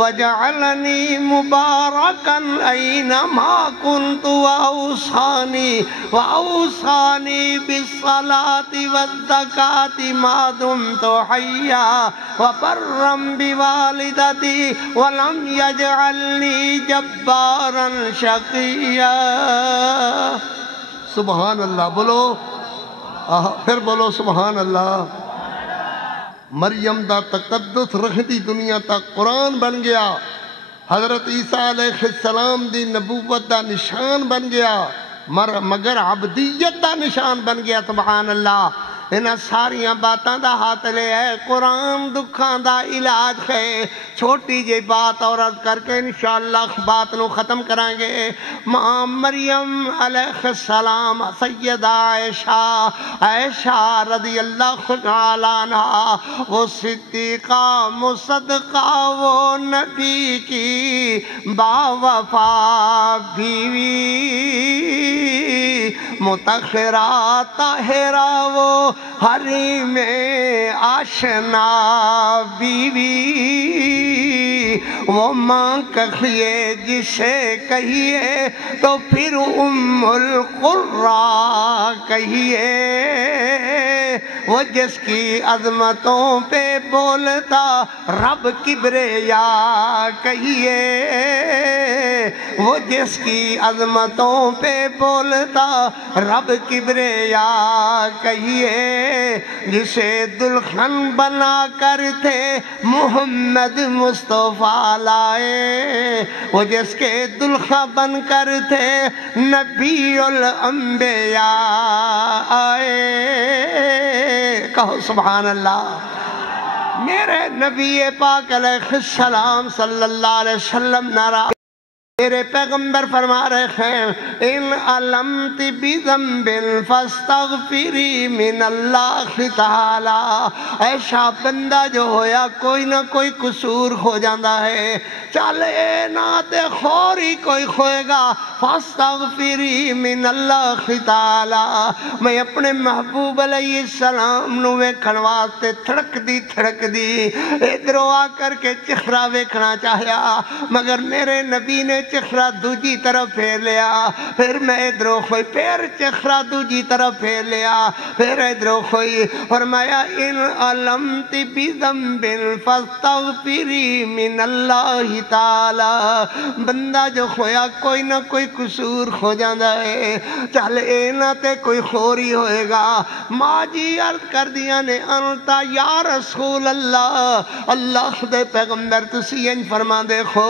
وجعلنی مبارکا anima کنت واوصانی بالصلاة والزکاة ما دمت حیا وبرا بوالدتی ولم یجعلنی جبارا شقیا۔ سبحان اللہ بولو، پھر بولو سبحان اللہ۔ مریم دا تقدس رکھتی دنیا تک قرآن بن گیا، حضرت عیسیٰ علیہ السلام دی نبوت دا نشان بن گیا، مگر عبدیت دا نشان بن گیا۔ سبحان اللہ۔ انہاں ساریاں باتاں دا ہاتھ لے ہے، قرآن دکھاں دا علاج ہے۔ چھوٹی جی بات اور عرض کر کے انشاءاللہ بات نو ختم کریں گے۔ ماں مریم علیہ السلام سیدہ عائشہ رضی اللہ تعالیٰ عنہ، وہ صدیقہ مصدقہ، وہ نبی کی باوفا بیوی، مطہرہ طاہرہ، وہ حریم آشنا بیوی، وہ ماں کہیے جسے کہیے تو پھر ام القرآن کہیے، وہ جس کی عظمتوں پہ بولتا رب کبریا کہیے، وہ جس کی عظمتوں پہ بولتا رب کبریا کہیے، جسے دلہن بنا کر تھے محمد مصطفیٰ لائے، وہ جس کے دلہا بن کر تھے نبی الانبیاء آئے۔ کہو سبحان اللہ۔ میرے نبی پاک علیہ السلام صلی اللہ علیہ وسلم نارا میرے پیغمبر فرما رہے ہیں، ان علمت بذنب فاستغفری من اللہ تعالی۔ ایسا بندہ جو ہویا کوئی نہ کوئی قصور ہو جاندہ ہے، چلے نہ تے خوری کوئی ہوئے گا، فاستغفری من اللہ تعالی۔ میں اپنے محبوب علیہ السلام نو ویکھن واسطے تھڑک دی ادھروں آ کر کے چہرہ ویکھنا چاہیا، مگر میرے نبی نے چہرہ دوجی طرف پھیر لیا، پھر میں ادھروں ہوئی، پھر چہرہ دوجی طرف پھیر لیا، پھر ادھروں ہوئی، فرمایا ان علمت بذنب فاستغفری من اللہ تعالی۔ بندہ جو ہویا کوئی نہ کوئی قصور ہو جاندہ ہے، چل اینا تے کوئی خوری ہوئے گا۔ ماں جی عرض کر دیا نے، انتا یا رسول اللہ، اللہ دے پیغمبر تسی انج فرما دیکھو،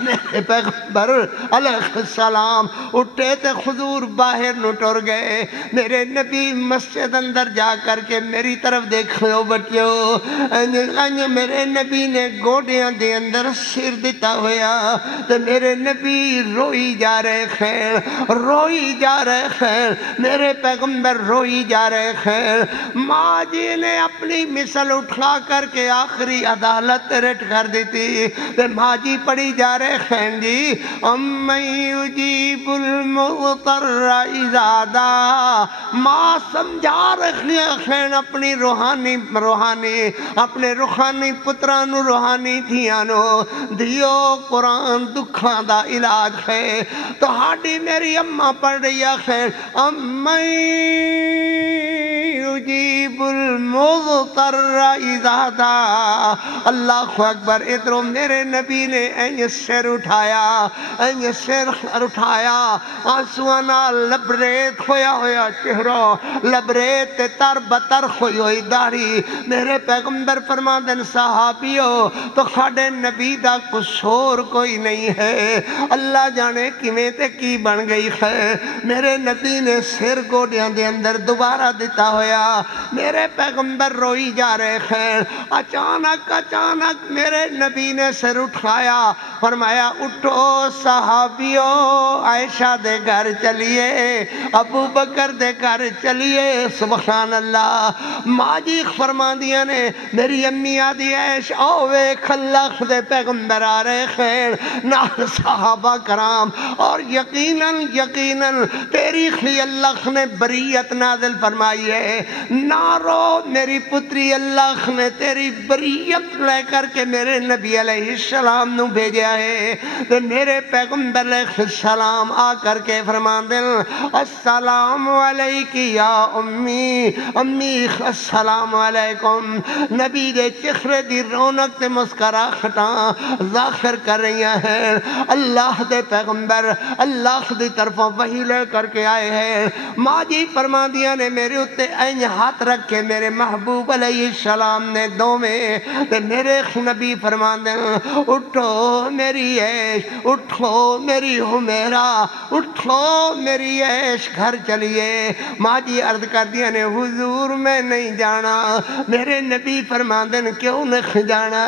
میرے پیغمبر علیہ السلام اٹھے تے حضور باہر نٹور گئے، میرے نبی مسجد اندر جا کر کے میری طرف دیکھو بٹیو، میرے نبی نے گوڑیاں دے اندر سر دیتا ہویا، تو میرے نبی روئی جا رہے خیر، میرے پیغمبر روئی جا رہے خیر۔ ماں جی نے اپنی مثل اٹھا کر کے آخری عدالت رٹ کر دیتی، تو ماں جی پڑھی جا رہے خیر جی، امّن یجیب المضطر اذا دعا۔ ماں سمجھا رکھنی خیر اپنی روحانی اپنے روحانی پترانو روحانی دھیانو، دیو قرآن دکھاں دا علاج ہے۔ تو ہاڑی میری اممہ پڑھ رہی ہے خیر، امّن یجیب المضطر اذا دعا۔ اللہ اکبر۔ ادھروں میرے نبی نے سر اٹھایا، آنسوانا لبریت ہویا چہرہ، لبریت تر بتر ہوئی داڑھی۔ میرے پیغمبر فرما دن صحابیو، تو خاڑے نبی دا قصور کوئی نہیں ہے، اللہ جانے کیویں تے کی بن گئی ہے۔ میرے نبی نے سر گوڑیاں دے اندر دوبارہ دیتا ہویا، میرے پیغمبر روئی جا رہے خیر۔ اچانک میرے نبی نے سر اٹھایا، فرمایا اٹھو صحابیو، عائشہ دے گھر چلیے، ابو بکر دے گھر چلیے۔ سبحان اللہ۔ ماں جی فرما دیا نے، میری امی آدھی عائشہ اوے اللہ دے پیغمبر آ رہے خیر، نال صحابہ کرام، اور یقیناً تیری خلی اللہ نے بریت نازل فرمائی ہے، نہ رو میری پتری، اللہ نے تیری بریت لے کر کے میرے نبی علیہ السلام نو بھیجا ہے۔ تو میرے پیغمبر علیہ السلام آ کر کے فرما دیں السلام علیکی یا امی، امی السلام علیکم۔ نبی دے چہرے دی رونق تے مسکراہٹاں ظاہر کر رہی ہیں۔ اللہ دے پیغمبر اللہ دی طرفوں وحی لے کر کے آئے ہیں۔ ماں جی فرما دیا نے میرے اتے این ہاتھ رکھ کے میرے محبوب علیہ السلام نے دو میں تے میرے نبی فرما دیں اٹھو میری عیش، اٹھو میری حمیرہ، اٹھو میری عیش گھر چلیے۔ ماں جی عرض کر دیا نے حضور میں نہیں جانا۔ میرے نبی فرما دیں کیوں نہیں جانا؟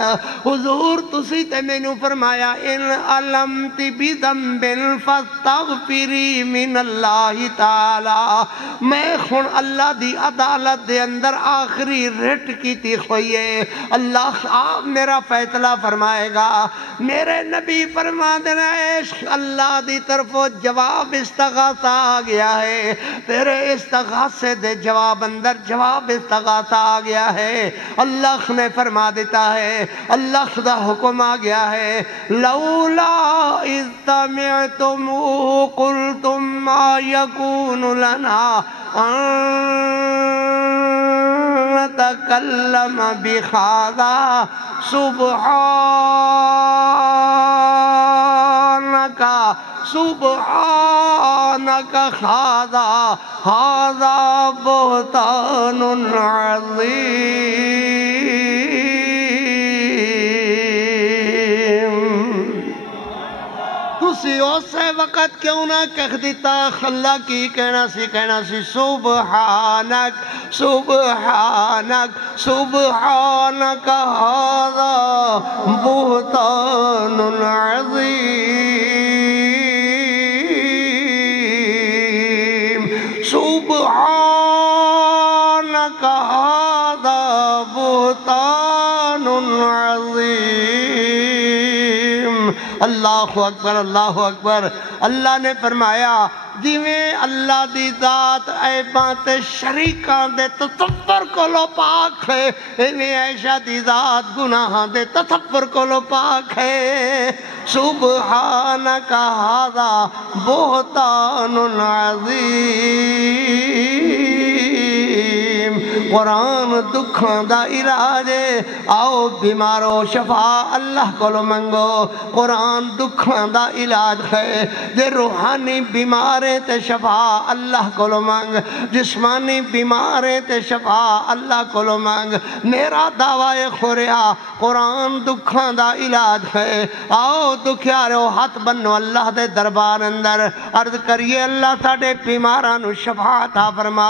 حضور تسی تے میں نو فرمایا ان علمتی بذنب فاستغفری من اللہ تعالی، میں خون اللہ دی عدالت دے اندر آخری رٹ کی تی ہوئیے، اللہ آپ میرا فیصلہ فرمائے گا۔ میرے نبی فرما دینا عشق اللہ دی طرف جواب استغاثہ آ گیا ہے، تیرے استغاثے دے جواب اندر جواب استغاثہ آ گیا ہے۔ اللہ نے فرما دیتا ہے، اللہ دا حکم آ گیا ہے لولا اذ سمعتموہ قلتم ما یکون لنا نتکلم بہذا سبحانک ھذا بہتان عظیم۔ تسی اسے وقت کیوں نہ کہہ دیتا اللہ کی کہنا سی سبحانک سبحانک سبحانک ھذا بہتان عظیم، سبحانک ھذا بہتان عظیم۔ اللہ اکبر اللہ اکبر۔ اللہ نے فرمایا جویں اللہ دی ذات عیباں تے شریکاں دے تصور کو لو پاک ہے، ایویں عائشہ دی ذات گناہاں دے تصور کو لو پاک ہے۔ سبحانک ھذا بہتان عظیم۔ قرآن دکھاں دا علاج ہے، آؤ بیمارو شفا اللہ کو لو منگو۔ قرآن دکھاں دا علاج ہے، جے روحانی بیماریں تے شفا اللہ کو لو منگ، جسمانی بیماریں تے شفا اللہ کو لو منگ۔ میرا دعوی خوریا قرآن دکھاں دا علاج ہے، آؤ دکھیارو ہاتھ بنو اللہ دے دربار اندر، عرض کریے اللہ ساڑے بیمارانو شفا عطا فرما۔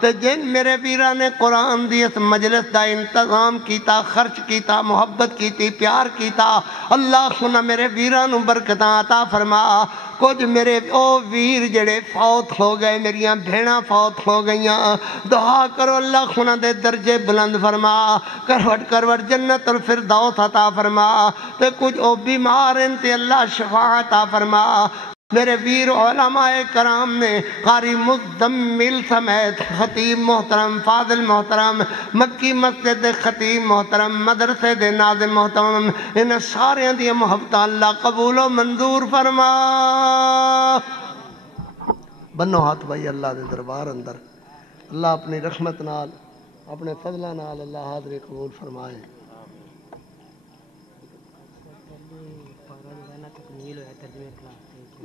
تے جن میرے ویرہ نے قرآن دی اس مجلس دا انتظام کیتا، خرچ کیتا، محبت کیتی، پیار کیتا، اللہ سنہ میرے ویرانو برکتاں عطا فرما۔ کچھ میرے او ویر جڑے فوت ہو گئے، میریاں بھیڑاں فوت ہو گئیاں، دعا کرو اللہ خونہ دے درجے بلند فرما، کروٹ کروٹ جنت الفردوس عطا فرما۔ تے کچھ او بیمار انتے اللہ شفا عطا فرما۔ میرے ویر علماء کرام نے قاری مزدمل سمیت خطیب محترم، فاضل محترم، مکی مسجد دے خطیب محترم، مدرسے دے ناظم محترم، ان سارے دی محبت اللہ قبول و منظور فرما۔ بنو ہاتھ بھائی اللہ دے دربار اندر، اللہ اپنی رحمت نال اپنے فضلہ نال اللہ حاضر قبول فرمائے۔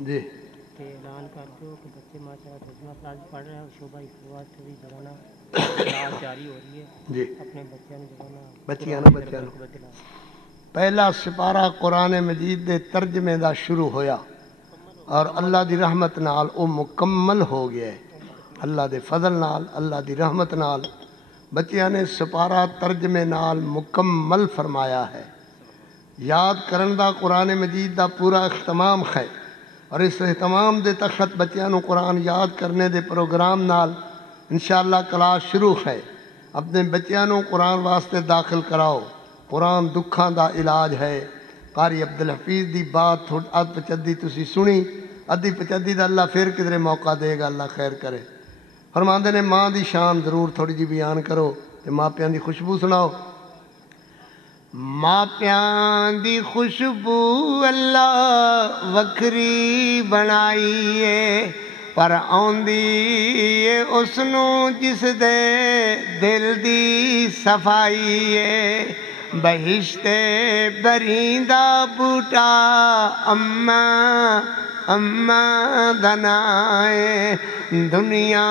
جی کہ اعلان کر دو کہ بچے ماشاءاللہ ترجمہ کلاس پڑھ رہے ہیں، شعبہ اسلوات سے بھی جڑانا کلاس جاری ہو رہی ہے۔ جی اپنے بچوں نے جڑانا بچیاں پہلا سپارہ قرآن مجید دے ترجمے دا شروع ہویا اور اللہ دی رحمت نال او مکمل ہو گیا ہے۔ اللہ دے فضل نال، اللہ دی رحمت نال بچیاں نے سپارہ ترجمے نال مکمل فرمایا ہے۔ یاد کرن دا قرآن مجید دا پورا اختمام ہے اور اس اہتمام دے تخت بچیاں نو قرآن یاد کرنے دے پروگرام نال انشاءاللہ کلاس شروع ہے۔ اپنے بچیاں نو قرآن واسطے داخل کراؤ۔ قرآن دکھاں دا علاج ہے۔ قاری عبدالحفیظ دی بات اد پچدی تسی سنی، ادھی پچدی دا اللہ پھر کدھرے موقع دے گا، اللہ خیر کرے۔ فرماندے نے ماں دی شان ضرور تھوڑی جی بیان کرو تے ماں پیاں دی خوشبو سناؤ ماں پیاں دی خوشبو اللہ وکھری بنائی ہے پر آندی ہے اس نو جس دے دل دی صفائی ہے بہشت بریندا بوٹا اماں دنائے دنیا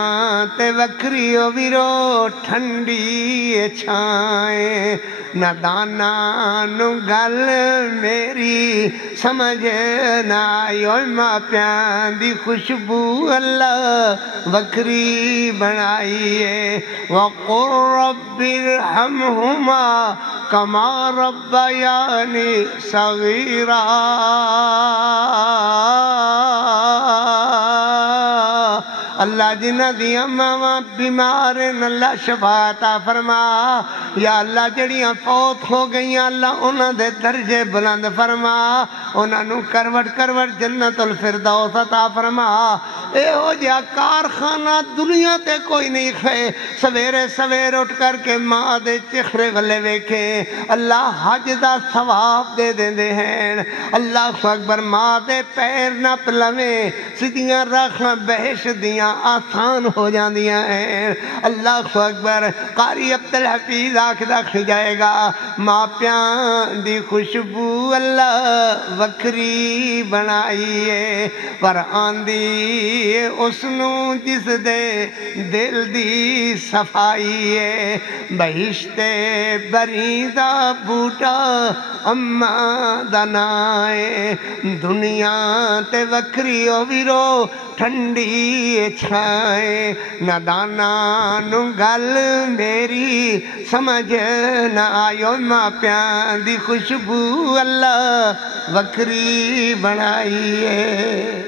تے وکھری ویرو ٹھنڈی چھائیں نہ دانا نو گل میری سمجھ نہ آئی ماں پیاں دی خوشبو اللہ وکھری بنائی ہے وقل رب ارحمہما کما ربیانی صغیرا اللہ جنہ دی اماں بیمار اللہ شفا عطا فرما یا اللہ جڑیاں فوت ہو گئیاں اللہ انہاں دے درجے بلند فرما انہاں نو کروٹ جنت الفردوس عطا فرما اے ہو جا کارخانہ دنیا تے کوئی نہیں کھے سویرے اٹھ کر کے ماں دے چہرے والے ویکھے اللہ حج دا ثواب دے دے ہیں اللہ اکبر ماں دے پیر نہ پلویں سیدھیاں راکھاں بہش دیاں آسان ہو جاندیاں ہیں اللہ اکبر قاری عبدالحفیظ آکھدا جائے گا ماں پیاں دی خوشبو اللہ وکھری بنائی ہے پر آندی اس نو جس دے دل دی صفائی ہے بہشت بریندا بوٹا اماں دنائے دنیا تے وکھری ویرو ٹھنڈی چھائیں نہ دانا نو گل میری سمجھ نہ آئیو ماں پیاں دی خوشبو اللہ وکھری بنائی ہے